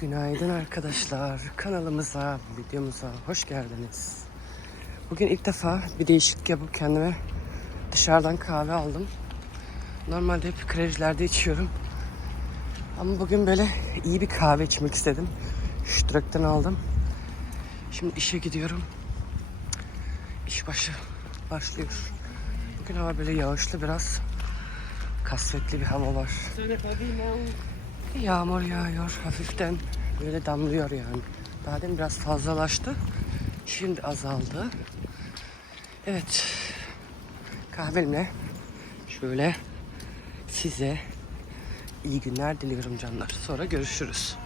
Günaydın arkadaşlar. Kanalımıza, videomuza hoş geldiniz. Bugün ilk defa bir değişiklik yapıp kendime dışarıdan kahve aldım. Normalde hep krejlerde içiyorum. Ama bugün böyle iyi bir kahve içmek istedim. Ştrak'tan aldım. Şimdi işe gidiyorum. İş başı başlıyor. Bugün hava böyle yağışlı biraz. Kasvetli bir hava var. Yağmur yağıyor hafiften. Böyle damlıyor yani. Daha demin biraz fazlalaştı. Şimdi azaldı. Evet. Kahvemle şöyle size iyi günler diliyorum canlar. Sonra görüşürüz.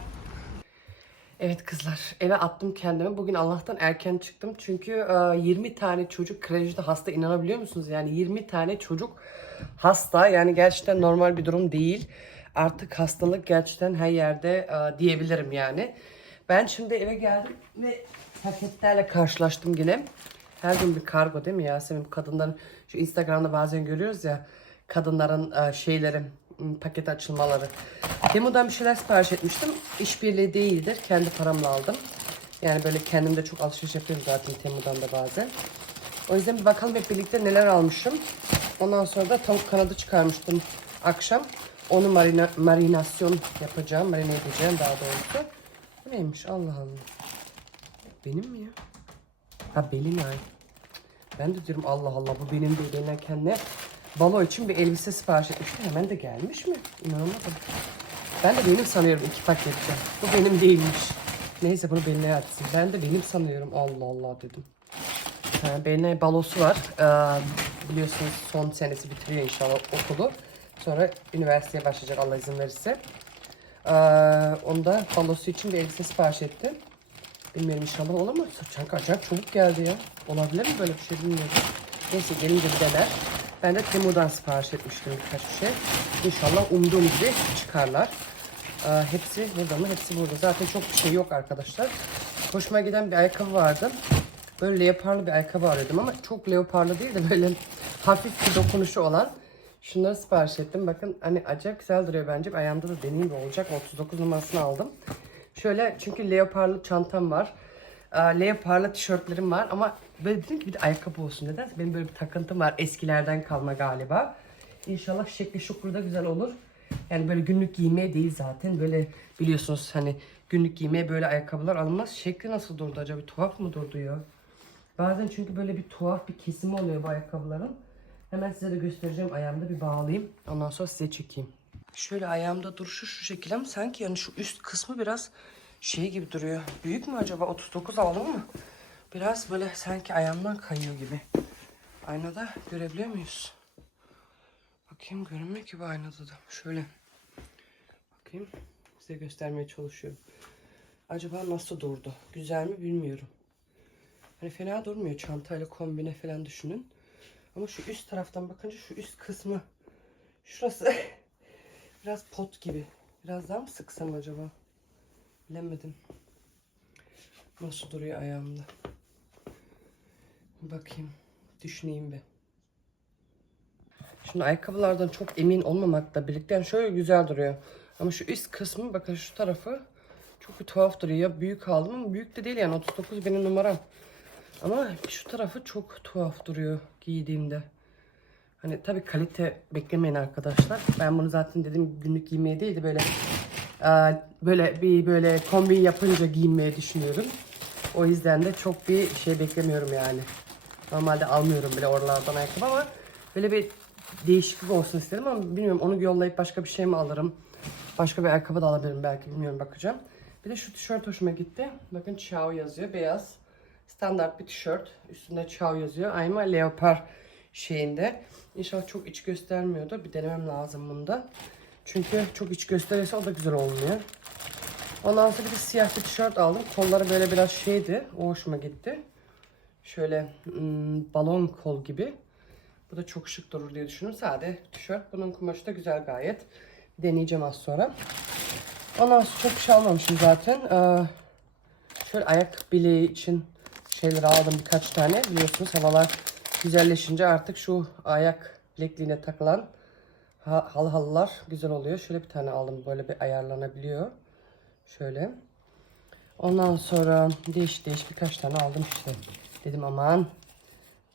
Evet kızlar eve attım kendimi. Bugün Allah'tan erken çıktım. Çünkü e, 20 tane çocuk krejde hasta inanabiliyor musunuz? Yani 20 tane çocuk hasta. Yani gerçekten normal bir durum değil. Artık hastalık gerçekten her yerde e, diyebilirim yani. Ben şimdi eve geldim ve paketlerle karşılaştım yine. Her gün bir kargo değil mi Yasemin? Kadınların şu Instagram'da bazen görüyoruz ya kadınların e, şeyleri paket açılmaları. Temu'dan bir şeyler sipariş etmiştim. İşbirliği değildir. Kendi paramla aldım. Yani böyle kendim de çok alışveriş yapıyorum zaten Temu'dan da bazen. O yüzden bir bakalım hep birlikte neler almışım. Ondan sonra da tavuk kanadı çıkarmıştım akşam. Onu marina, marinasyon yapacağım. Marine edeceğim daha doğrusu. Bu neymiş Allah Allah. Benim mi ya? Ha yani. Ben de diyorum Allah Allah bu benim değil. Denirken ne? Balo için bir elbise sipariş etmiştim. Hemen de gelmiş mi? İnanamadım. Ben de benim sanıyorum iki pakette. Bu benim değilmiş. Neyse bunu Belina'ya atsın. Ben de benim sanıyorum. Allah Allah dedim. Ha, Belina'ya balosu var. Ee, biliyorsunuz son senesi bitiriyor inşallah okulu. Sonra üniversiteye başlayacak Allah izin verirse. Ee, onda balosu için bir elbise sipariş ettim. Bilmiyorum inşallah olur mu? Çanka acayip çabuk geldi ya. Olabilir mi böyle bir şey bilmiyorum. Neyse gelince bir dener. Ben de Temu'dan sipariş etmiştim birkaç bir şey. İnşallah umduğum gibi çıkarlar. Ee, hepsi burada mı? Hepsi burada. Zaten çok bir şey yok arkadaşlar. Hoşuma giden bir ayakkabı vardı. Böyle leoparlı bir ayakkabı arıyordum ama çok leoparlı değil de böyle hafif bir dokunuşu olan. Şunları sipariş ettim. Bakın hani acayip güzel duruyor bence. Ayağımda da deneyim de olacak. 39 numarasını aldım. Şöyle çünkü leoparlı çantam var. Ee, Leoparlı tişörtlerim var ama böyle dedim ki bir de ayakkabı olsun neden? Benim böyle bir takıntım var eskilerden kalma galiba. İnşallah şekli şukru da güzel olur. Yani böyle günlük giymeye değil zaten. Böyle biliyorsunuz hani günlük giymeye böyle ayakkabılar alınmaz. Şekli nasıl durdu acaba? Tuhaf mı durdu ya? Bazen çünkü böyle bir tuhaf bir kesimi oluyor bu ayakkabıların. Hemen size de göstereceğim. Ayağımda bir bağlayayım. Ondan sonra size çekeyim. Şöyle ayağımda duruşu şu şekilde ama sanki yani şu üst kısmı biraz şey gibi duruyor. Büyük mü acaba? 39 aldım mı? Biraz böyle sanki ayağımdan kayıyor gibi. Aynada görebiliyor muyuz? Bakayım görünmüyor ki bu aynada da. Şöyle. Bakayım. Size göstermeye çalışıyorum. Acaba nasıl durdu? Güzel mi bilmiyorum. Hani fena durmuyor çantayla kombine falan düşünün. Ama şu üst taraftan bakınca şu üst kısmı şurası biraz pot gibi. Biraz daha mı sıksam acaba? Bilemedim. Nasıl duruyor ayağımda? Bakayım. Düşüneyim bir. Şimdi ayakkabılardan çok emin olmamakla birlikte yani şöyle güzel duruyor. Ama şu üst kısmı bakın şu tarafı çok bir tuhaf duruyor. Ya büyük aldım ama büyük de değil yani 39 benim numaram. Ama şu tarafı çok tuhaf duruyor giydiğimde. Hani tabii kalite beklemeyin arkadaşlar. Ben bunu zaten dedim günlük giymeye değil de böyle e, böyle bir böyle kombin yapınca giyinmeye düşünüyorum. O yüzden de çok bir şey beklemiyorum yani. Normalde almıyorum bile oralardan ayakkabı ama böyle bir değişiklik olsun istedim ama bilmiyorum onu yollayıp başka bir şey mi alırım. Başka bir ayakkabı da alabilirim belki bilmiyorum bakacağım. Bir de şu tişört hoşuma gitti. Bakın Ciao yazıyor beyaz. Standart bir tişört. Üstünde Ciao yazıyor. Aynı leopar şeyinde. İnşallah çok iç göstermiyordu. Bir denemem lazım bunda. Çünkü çok iç gösterirse o da güzel olmuyor. Ondan sonra bir de siyah bir tişört aldım. Kolları böyle biraz şeydi. O hoşuma gitti. Şöyle hmm, balon kol gibi. Bu da çok şık durur diye düşünüyorum. Sade tişört. Bunun kumaşı da güzel gayet. Deneyeceğim az sonra. Ondan sonra çok bir şey almamışım zaten. Ee, şöyle ayak bileği için şeyler aldım birkaç tane. Biliyorsunuz havalar güzelleşince artık şu ayak bilekliğine takılan ha- halı halılar güzel oluyor. Şöyle bir tane aldım böyle bir ayarlanabiliyor. Şöyle. Ondan sonra değişik değişik birkaç tane aldım işte. Dedim aman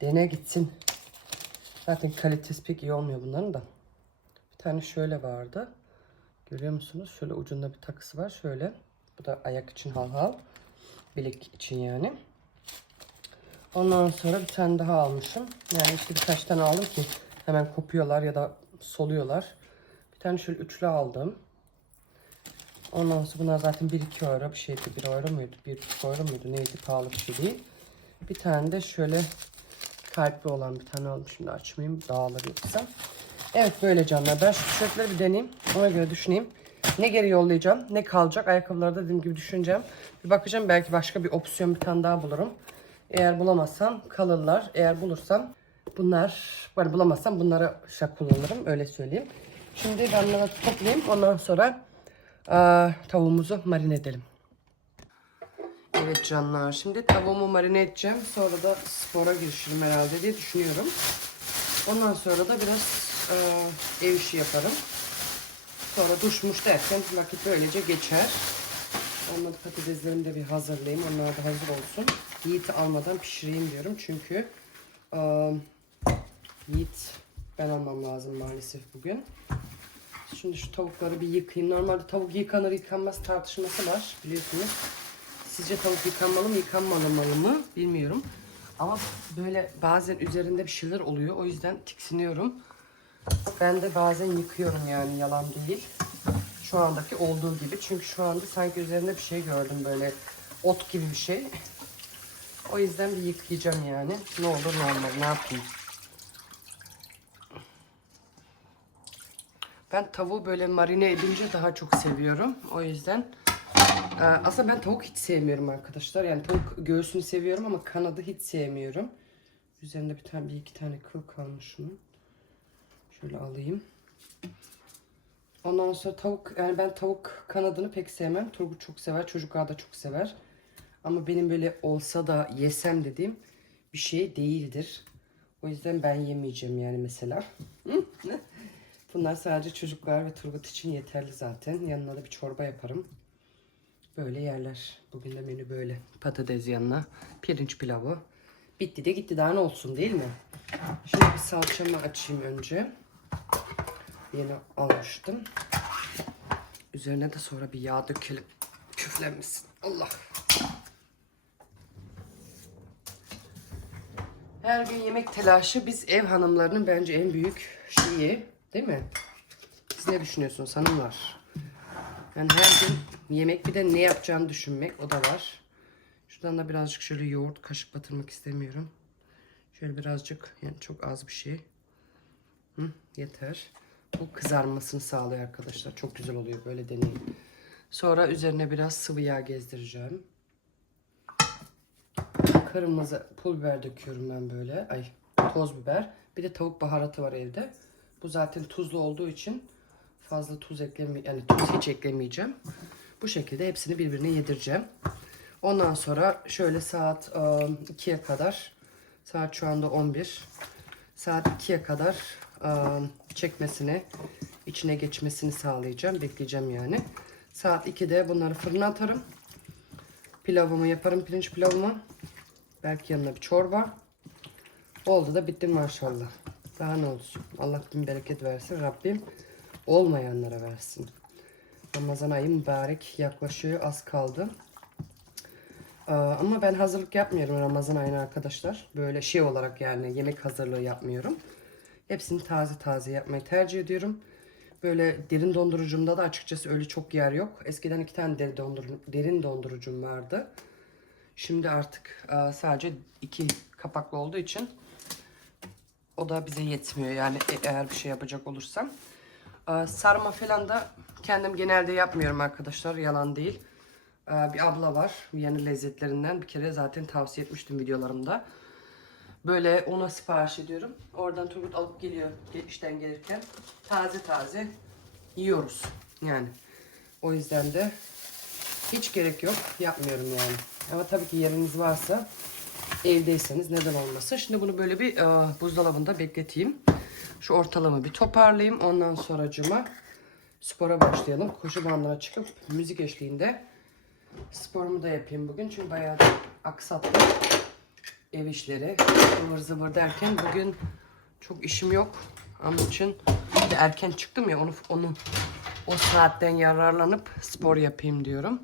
dene gitsin. Zaten kalitesi pek iyi olmuyor bunların da. Bir tane şöyle vardı. Görüyor musunuz? Şöyle ucunda bir takısı var. Şöyle. Bu da ayak için hal hal. Bilek için yani. Ondan sonra bir tane daha almışım. Yani işte birkaç tane aldım ki hemen kopuyorlar ya da soluyorlar. Bir tane şöyle üçlü aldım. Ondan sonra bunlar zaten 1-2 euro bir şeydi. 1 euro muydu? 1,5 euro muydu? Neydi? Pahalı bir şey değil. Bir tane de şöyle kalpli olan bir tane aldım. Şimdi açmayayım. Dağılır yoksa. Evet böyle canlar. Ben şu tişörtleri bir deneyeyim. Ona göre düşüneyim. Ne geri yollayacağım, ne kalacak. Ayakkabılarda dediğim gibi düşüneceğim. Bir bakacağım belki başka bir opsiyon bir tane daha bulurum. Eğer bulamazsam kalırlar. Eğer bulursam bunlar, yani bulamazsam bunlara şey kullanırım. Öyle söyleyeyim. Şimdi bunları toplayayım. Ondan sonra aa, tavuğumuzu marine edelim. Evet canlar. Şimdi tavuğumu marine edeceğim. Sonra da spora girişirim herhalde diye düşünüyorum. Ondan sonra da biraz eee, ev işi yaparım. Sonra duşmuş derken vakit böylece geçer. Olmadı patateslerimi de bir hazırlayayım. Onlar da hazır olsun. Yiğit'i almadan pişireyim diyorum. Çünkü eee, Yiğit ben almam lazım maalesef bugün. Şimdi şu tavukları bir yıkayayım. Normalde tavuk yıkanır yıkanmaz tartışması var biliyorsunuz. Sizce tavuk yıkanmalı mı yıkanmamalı mı bilmiyorum. Ama böyle bazen üzerinde bir şeyler oluyor. O yüzden tiksiniyorum. Ben de bazen yıkıyorum yani yalan değil. Şu andaki olduğu gibi. Çünkü şu anda sanki üzerinde bir şey gördüm böyle ot gibi bir şey. O yüzden bir yıkayacağım yani. Ne olur ne olmaz ne yapayım. Ben tavuğu böyle marine edince daha çok seviyorum. O yüzden ee, aslında ben tavuk hiç sevmiyorum arkadaşlar. Yani tavuk göğsünü seviyorum ama kanadı hiç sevmiyorum. Üzerinde bir tane bir iki tane kıl kalmış mı? Şöyle alayım. Ondan sonra tavuk yani ben tavuk kanadını pek sevmem. Turgut çok sever, çocuklar da çok sever. Ama benim böyle olsa da yesem dediğim bir şey değildir. O yüzden ben yemeyeceğim yani mesela. Bunlar sadece çocuklar ve Turgut için yeterli zaten. Yanına da bir çorba yaparım. Böyle yerler. Bugün de menü böyle. Patates yanına. Pirinç pilavı. Bitti de gitti daha ne olsun değil mi? Şimdi bir salçamı açayım önce. Yeni almıştım. Üzerine de sonra bir yağ dökelim. Küflenmesin. Allah. Her gün yemek telaşı biz ev hanımlarının bence en büyük şeyi. Değil mi? Siz ne düşünüyorsunuz hanımlar? Yani her gün yemek bir de ne yapacağını düşünmek o da var. Şuradan da birazcık şöyle yoğurt kaşık batırmak istemiyorum. Şöyle birazcık yani çok az bir şey. Hı, yeter. Bu kızarmasını sağlıyor arkadaşlar. Çok güzel oluyor böyle deneyin. Sonra üzerine biraz sıvı yağ gezdireceğim. Kırmızı pul biber döküyorum ben böyle. Ay toz biber. Bir de tavuk baharatı var evde. Bu zaten tuzlu olduğu için fazla tuz ekleme yani tuz hiç eklemeyeceğim. Bu şekilde hepsini birbirine yedireceğim. Ondan sonra şöyle saat 2'ye kadar saat şu anda 11 saat 2'ye kadar ıı, çekmesini içine geçmesini sağlayacağım. Bekleyeceğim yani. Saat 2'de bunları fırına atarım. Pilavımı yaparım pirinç pilavımı. Belki yanına bir çorba. Oldu da bitti maşallah. Daha ne olsun. Allah bin bereket versin. Rabbim olmayanlara versin. Ramazan ayı mübarek yaklaşıyor. Az kaldı. Aa, ama ben hazırlık yapmıyorum Ramazan ayına arkadaşlar. Böyle şey olarak yani yemek hazırlığı yapmıyorum. Hepsini taze taze yapmayı tercih ediyorum. Böyle derin dondurucumda da açıkçası öyle çok yer yok. Eskiden iki tane derin, dondur- derin dondurucum vardı. Şimdi artık aa, sadece iki kapaklı olduğu için o da bize yetmiyor yani e- eğer bir şey yapacak olursam. Aa, Sarma falan da kendim genelde yapmıyorum arkadaşlar. Yalan değil. Bir abla var. Yeni lezzetlerinden bir kere zaten tavsiye etmiştim videolarımda. Böyle ona sipariş ediyorum. Oradan Turgut alıp geliyor ge- işten gelirken. Taze taze yiyoruz. Yani o yüzden de hiç gerek yok. Yapmıyorum yani. Ama tabii ki yeriniz varsa evdeyseniz neden olmasın. Şimdi bunu böyle bir e, buzdolabında bekleteyim. Şu ortalama bir toparlayayım. Ondan sonracıma spora başlayalım. Koşu bandına çıkıp müzik eşliğinde sporumu da yapayım bugün. Çünkü bayağı aksattım ev işleri ıvır zıvır derken bugün çok işim yok. Onun için de erken çıktım ya onu, onu o saatten yararlanıp spor yapayım diyorum.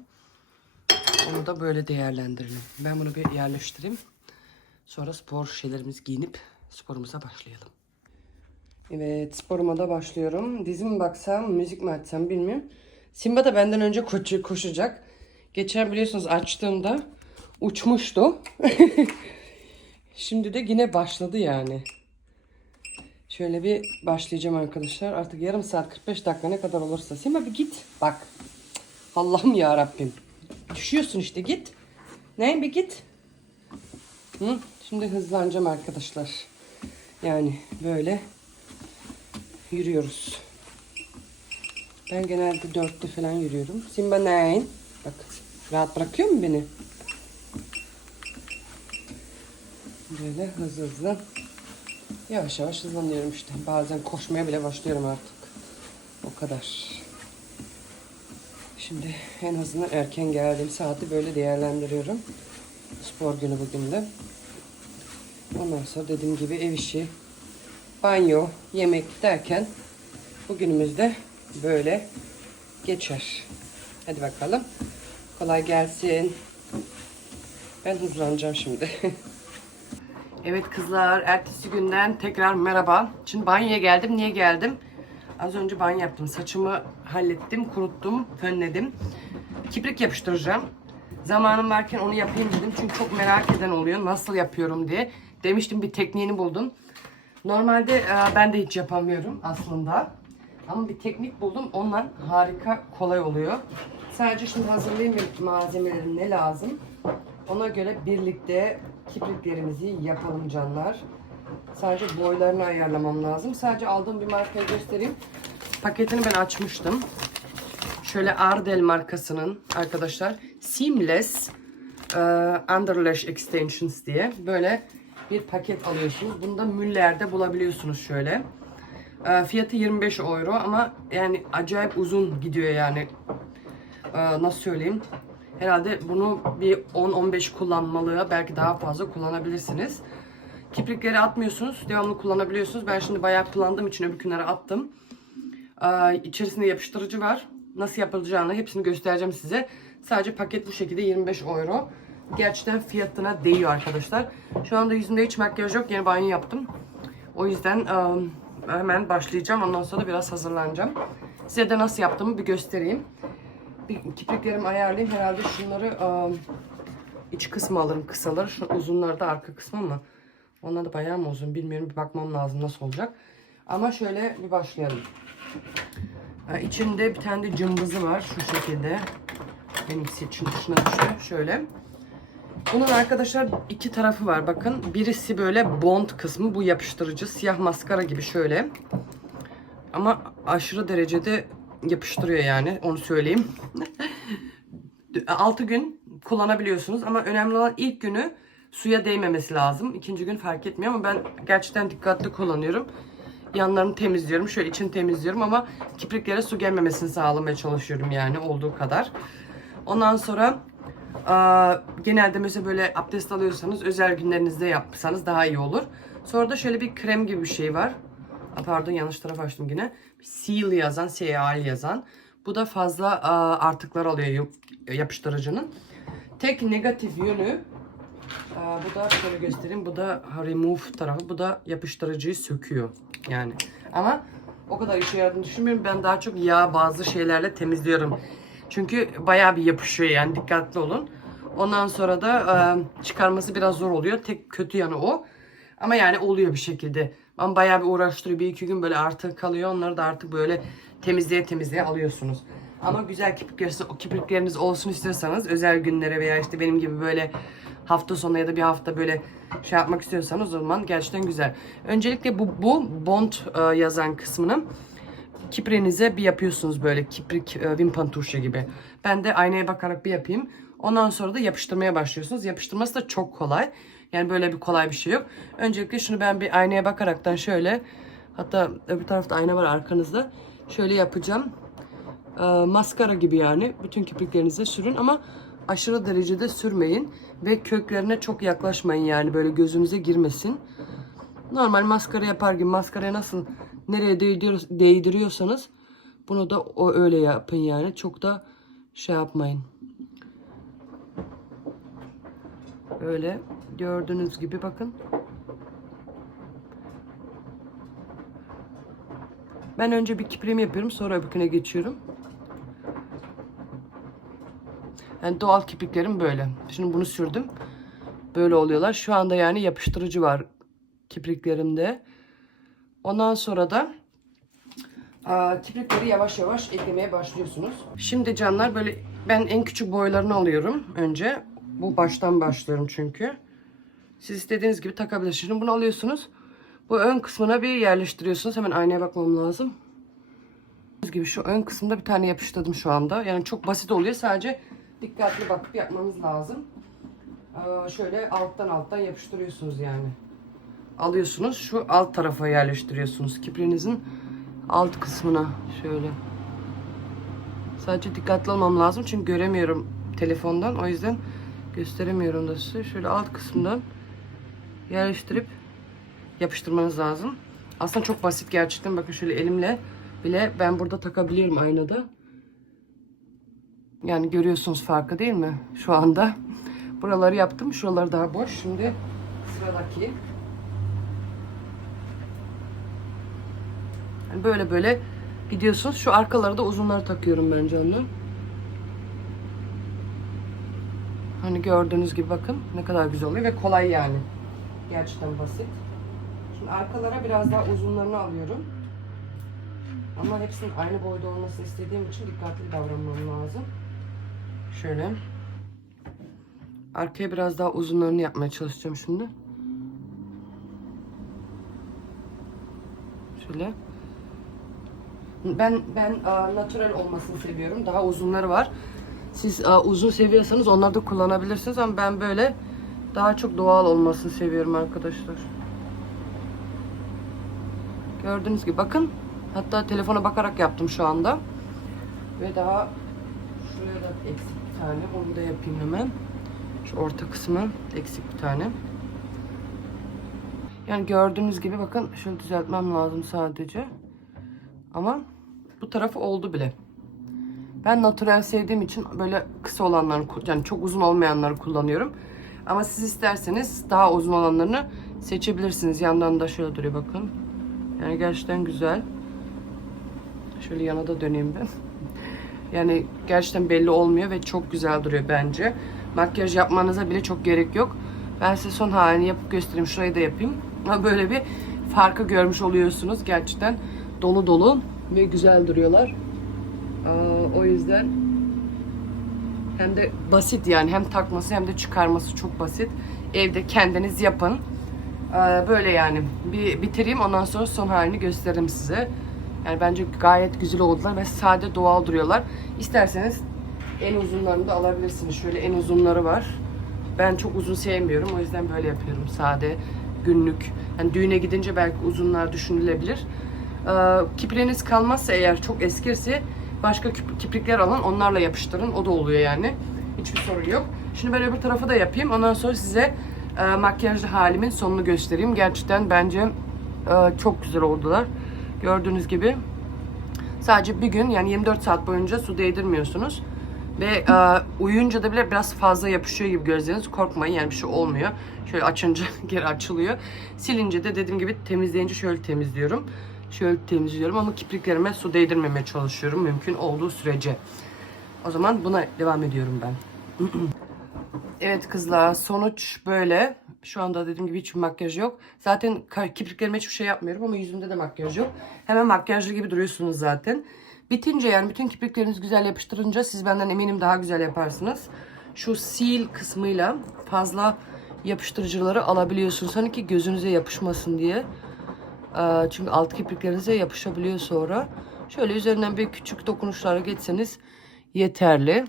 Onu da böyle değerlendirelim. Ben bunu bir yerleştireyim. Sonra spor şeylerimizi giyinip sporumuza başlayalım. Evet sporuma da başlıyorum. Dizi mi baksam, müzik mi açsam bilmiyorum. Simba da benden önce koşacak. Geçen biliyorsunuz açtığımda uçmuştu. Şimdi de yine başladı yani. Şöyle bir başlayacağım arkadaşlar. Artık yarım saat 45 dakika ne kadar olursa. Simba bir git. Bak. Allah'ım ya Rabbim. Düşüyorsun işte git. Ne bir git. Hı? Şimdi hızlanacağım arkadaşlar. Yani böyle yürüyoruz. Ben genelde dörtte falan yürüyorum. Simba neyin? Bak rahat bırakıyor mu beni? Böyle hızlı hızlı. Yavaş yavaş hızlanıyorum işte. Bazen koşmaya bile başlıyorum artık. O kadar. Şimdi en azından erken geldiğim saati böyle değerlendiriyorum. Spor günü bugün de. Ondan sonra dediğim gibi ev işi, banyo, yemek derken bugünümüz de böyle geçer. Hadi bakalım. Kolay gelsin. Ben hızlanacağım şimdi. evet kızlar, ertesi günden tekrar merhaba. Şimdi banyoya geldim. Niye geldim? Az önce banyo yaptım. Saçımı hallettim, kuruttum, fönledim. Kibrik yapıştıracağım. Zamanım varken onu yapayım dedim. Çünkü çok merak eden oluyor. Nasıl yapıyorum diye. Demiştim bir tekniğini buldum. Normalde e, ben de hiç yapamıyorum aslında. Ama bir teknik buldum. Ondan harika kolay oluyor. Sadece şimdi hazırlayayım malzemelerim ne lazım. Ona göre birlikte kipriklerimizi yapalım canlar. Sadece boylarını ayarlamam lazım. Sadece aldığım bir markayı göstereyim. Paketini ben açmıştım. Şöyle Ardell markasının arkadaşlar Seamless e, Underlash Extensions diye böyle bir paket alıyorsunuz. Bunu da Müller'de bulabiliyorsunuz şöyle. E, fiyatı 25 euro ama yani acayip uzun gidiyor yani. E, nasıl söyleyeyim? Herhalde bunu bir 10-15 kullanmalığa belki daha fazla kullanabilirsiniz. Kiprikleri atmıyorsunuz. Devamlı kullanabiliyorsunuz. Ben şimdi bayağı kullandığım için öbür günlere attım. Ee, içerisinde yapıştırıcı var. Nasıl yapılacağını hepsini göstereceğim size. Sadece paket bu şekilde 25 euro. Gerçekten fiyatına değiyor arkadaşlar. Şu anda yüzümde hiç makyaj yok. Yeni banyo yaptım. O yüzden e, hemen başlayacağım. Ondan sonra biraz hazırlanacağım. Size de nasıl yaptığımı bir göstereyim. Kipriklerimi ayarlayayım. Herhalde şunları e, iç kısmı alırım kısaları. Şu uzunları da arka kısmı ama onlar da bayağı mı uzun bilmiyorum. Bir bakmam lazım nasıl olacak. Ama şöyle bir başlayalım. Ee, İçinde bir tane de cımbızı var şu şekilde. Benim için dışına düştü. Şöyle. Bunun arkadaşlar iki tarafı var bakın. Birisi böyle bond kısmı bu yapıştırıcı. Siyah maskara gibi şöyle. Ama aşırı derecede yapıştırıyor yani onu söyleyeyim. 6 gün kullanabiliyorsunuz ama önemli olan ilk günü suya değmemesi lazım. İkinci gün fark etmiyor ama ben gerçekten dikkatli kullanıyorum. Yanlarını temizliyorum. Şöyle içini temizliyorum ama kipriklere su gelmemesini sağlamaya çalışıyorum yani olduğu kadar. Ondan sonra genelde mesela böyle abdest alıyorsanız özel günlerinizde yapsanız daha iyi olur. Sonra da şöyle bir krem gibi bir şey var. Aa, pardon yanlış tarafa açtım yine. Seal yazan, seal yazan. Bu da fazla aa, artıklar alıyor yap- yapıştırıcının. Tek negatif yönü Aa, bu da şöyle göstereyim. Bu da remove tarafı. Bu da yapıştırıcıyı söküyor. Yani. Ama o kadar işe yaradığını düşünmüyorum. Ben daha çok yağ bazı şeylerle temizliyorum. Çünkü bayağı bir yapışıyor yani. Dikkatli olun. Ondan sonra da e, çıkarması biraz zor oluyor. Tek kötü yanı o. Ama yani oluyor bir şekilde. Ama bayağı bir uğraştırıyor. Bir iki gün böyle artık kalıyor. Onları da artık böyle temizleye temizleye alıyorsunuz. Ama güzel o kiprikleriniz olsun istiyorsanız özel günlere veya işte benim gibi böyle hafta sonu ya da bir hafta böyle şey yapmak istiyorsanız o zaman gerçekten güzel. Öncelikle bu, bu bond e, yazan kısmını kiprinize bir yapıyorsunuz böyle kiprik e, wimpan turşu gibi. Ben de aynaya bakarak bir yapayım. Ondan sonra da yapıştırmaya başlıyorsunuz. Yapıştırması da çok kolay. Yani böyle bir kolay bir şey yok. Öncelikle şunu ben bir aynaya bakaraktan şöyle hatta öbür tarafta ayna var arkanızda. Şöyle yapacağım. e, maskara gibi yani. Bütün kirpiklerinize sürün ama aşırı derecede sürmeyin. Ve köklerine çok yaklaşmayın yani böyle gözünüze girmesin. Normal maskara yapar gibi maskaraya nasıl nereye değdiriyor- değdiriyorsanız bunu da o öyle yapın yani. Çok da şey yapmayın. Öyle gördüğünüz gibi bakın. Ben önce bir kipremi yapıyorum sonra öbürküne geçiyorum. Yani doğal kirpiklerim böyle. Şimdi bunu sürdüm. Böyle oluyorlar. Şu anda yani yapıştırıcı var kipriklerimde. Ondan sonra da aa, kiprikleri yavaş yavaş eklemeye başlıyorsunuz. Şimdi canlar böyle ben en küçük boylarını alıyorum önce. Bu baştan başlıyorum çünkü. Siz istediğiniz gibi takabilirsiniz. Bunu alıyorsunuz. Bu ön kısmına bir yerleştiriyorsunuz. Hemen aynaya bakmam lazım. Gördüğünüz gibi şu ön kısımda bir tane yapıştırdım şu anda. Yani çok basit oluyor. Sadece dikkatli bakıp yapmanız lazım. Şöyle alttan alttan yapıştırıyorsunuz yani. Alıyorsunuz şu alt tarafa yerleştiriyorsunuz. Kipriğinizin alt kısmına şöyle. Sadece dikkatli olmam lazım çünkü göremiyorum telefondan. O yüzden gösteremiyorum da size. Şöyle alt kısımdan yerleştirip yapıştırmanız lazım. Aslında çok basit gerçekten. Bakın şöyle elimle bile ben burada takabiliyorum aynada. Yani görüyorsunuz farkı değil mi? Şu anda. Buraları yaptım. Şuraları daha boş. Şimdi sıradaki. Yani böyle böyle gidiyorsunuz. Şu arkaları da uzunları takıyorum ben canım. Hani gördüğünüz gibi bakın ne kadar güzel oluyor ve kolay yani. Gerçekten basit. Şimdi arkalara biraz daha uzunlarını alıyorum. Ama hepsinin aynı boyda olmasını istediğim için dikkatli davranmam lazım. Şöyle. Arkaya biraz daha uzunlarını yapmaya çalışacağım şimdi. Şöyle. Ben ben natural olmasını seviyorum. Daha uzunları var. Siz uzun seviyorsanız onları da kullanabilirsiniz ama ben böyle daha çok doğal olmasını seviyorum arkadaşlar. Gördüğünüz gibi bakın. Hatta telefona bakarak yaptım şu anda. Ve daha şuraya da eksik bir tane. Onu da yapayım hemen. Şu orta kısmı eksik bir tane. Yani gördüğünüz gibi bakın şunu düzeltmem lazım sadece. Ama bu tarafı oldu bile. Ben natural sevdiğim için böyle kısa olanları yani çok uzun olmayanları kullanıyorum. Ama siz isterseniz daha uzun olanlarını seçebilirsiniz. Yandan da şöyle duruyor bakın. Yani gerçekten güzel. Şöyle yana da döneyim ben. Yani gerçekten belli olmuyor ve çok güzel duruyor bence. Makyaj yapmanıza bile çok gerek yok. Ben size son halini yapıp göstereyim. Şurayı da yapayım. Ama böyle bir farkı görmüş oluyorsunuz. Gerçekten dolu dolu ve güzel duruyorlar. Aa, o yüzden hem de basit yani hem takması hem de çıkarması çok basit. Evde kendiniz yapın. Ee, böyle yani. Bir bitireyim ondan sonra son halini gösteririm size. Yani bence gayet güzel oldular ve sade doğal duruyorlar. İsterseniz en uzunlarını da alabilirsiniz. Şöyle en uzunları var. Ben çok uzun sevmiyorum. O yüzden böyle yapıyorum. Sade, günlük. Yani düğüne gidince belki uzunlar düşünülebilir. Ee, kipriğiniz kalmazsa eğer çok eskirse başka kip- kiprikler alın onlarla yapıştırın. O da oluyor yani. Hiçbir sorun yok. Şimdi ben öbür tarafı da yapayım. Ondan sonra size e, makyajlı halimin sonunu göstereyim. Gerçekten bence e, çok güzel oldular. Gördüğünüz gibi sadece bir gün yani 24 saat boyunca su değdirmiyorsunuz. Ve e, uyuyunca da bile biraz fazla yapışıyor gibi gözleriniz. Korkmayın yani bir şey olmuyor. Şöyle açınca geri açılıyor. Silince de dediğim gibi temizleyince şöyle temizliyorum. Şöyle temizliyorum ama kipriklerime su değdirmemeye çalışıyorum mümkün olduğu sürece. O zaman buna devam ediyorum ben. Evet kızlar sonuç böyle. Şu anda dediğim gibi hiçbir makyaj yok. Zaten kipriklerime hiçbir şey yapmıyorum ama yüzümde de makyaj yok. Hemen makyajlı gibi duruyorsunuz zaten. Bitince yani bütün kiprikleriniz güzel yapıştırınca siz benden eminim daha güzel yaparsınız. Şu seal kısmıyla fazla yapıştırıcıları alabiliyorsunuz. Hani ki gözünüze yapışmasın diye. Ee, Çünkü alt kipriklerinize yapışabiliyor sonra. Şöyle üzerinden bir küçük dokunuşlarla geçseniz yeterli.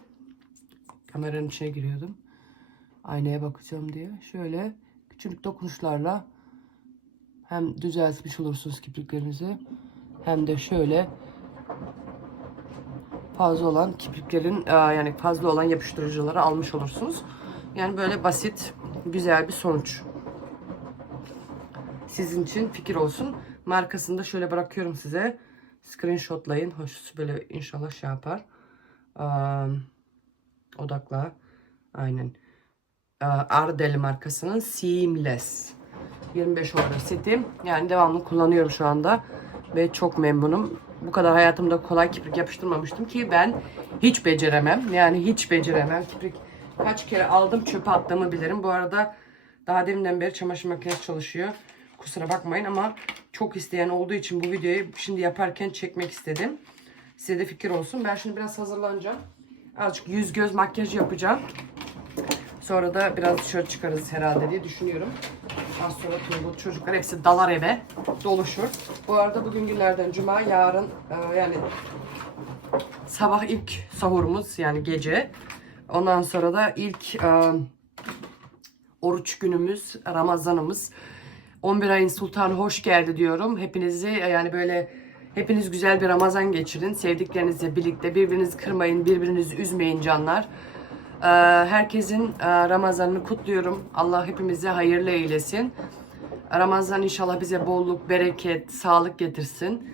Kameranın içine giriyordum aynaya bakacağım diye. Şöyle küçük dokunuşlarla hem düzeltmiş olursunuz kipriklerinizi hem de şöyle fazla olan kipriklerin e, yani fazla olan yapıştırıcıları almış olursunuz. Yani böyle basit, güzel bir sonuç. Sizin için fikir olsun. Markasını da şöyle bırakıyorum size. Screenshotlayın. Hoş böyle inşallah şey yapar. Aa, odakla. Aynen. Aa, Ardell markasının Seamless. 25 orada setim. Yani devamlı kullanıyorum şu anda. Ve çok memnunum. Bu kadar hayatımda kolay kiprik yapıştırmamıştım ki ben hiç beceremem. Yani hiç beceremem. Kiprik kaç kere aldım çöpe attığımı bilirim. Bu arada daha deminden beri çamaşır makinesi çalışıyor. Kusura bakmayın ama çok isteyen olduğu için bu videoyu şimdi yaparken çekmek istedim. Size de fikir olsun. Ben şimdi biraz hazırlanacağım. Azıcık yüz göz makyaj yapacağım. Sonra da biraz dışarı çıkarız herhalde diye düşünüyorum. Az sonra Turgut çocuklar hepsi dalar eve doluşur. Bu arada bugün günlerden cuma yarın e, yani sabah ilk sahurumuz yani gece. Ondan sonra da ilk e, oruç günümüz Ramazanımız. 11 ayın sultanı hoş geldi diyorum. Hepinizi e, yani böyle hepiniz güzel bir Ramazan geçirin. Sevdiklerinizle birlikte birbirinizi kırmayın, birbirinizi üzmeyin canlar. Ee, Herkesin e, Ramazan'ını kutluyorum. Allah hepimize hayırlı eylesin. Ramazan inşallah bize bolluk, bereket, sağlık getirsin.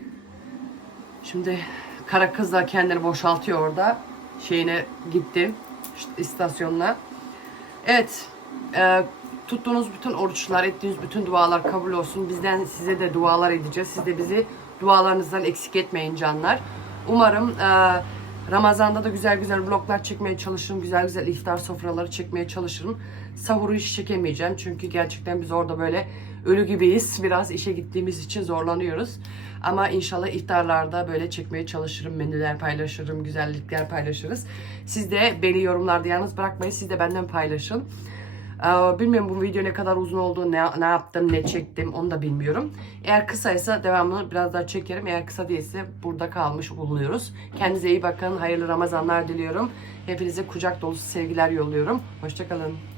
Şimdi kara kız da kendini boşaltıyor orada. Şeyine gitti istasyonuna. Evet. e, tuttuğunuz bütün oruçlar, ettiğiniz bütün dualar kabul olsun. Bizden size de dualar edeceğiz. Siz de bizi dualarınızdan eksik etmeyin canlar. Umarım e, Ramazan'da da güzel güzel vloglar çekmeye çalışırım. Güzel güzel iftar sofraları çekmeye çalışırım. Sahuru hiç çekemeyeceğim. Çünkü gerçekten biz orada böyle ölü gibiyiz. Biraz işe gittiğimiz için zorlanıyoruz. Ama inşallah iftarlarda böyle çekmeye çalışırım. Menüler paylaşırım, güzellikler paylaşırız. Siz de beni yorumlarda yalnız bırakmayın. Siz de benden paylaşın. Ee, Bilmiyorum bu video ne kadar uzun oldu, ne, ne yaptım, ne çektim onu da bilmiyorum. Eğer kısaysa devamını biraz daha çekerim. Eğer kısa değilse burada kalmış bulunuyoruz. Kendinize iyi bakın. Hayırlı Ramazanlar diliyorum. Hepinize kucak dolusu sevgiler yolluyorum. Hoşçakalın.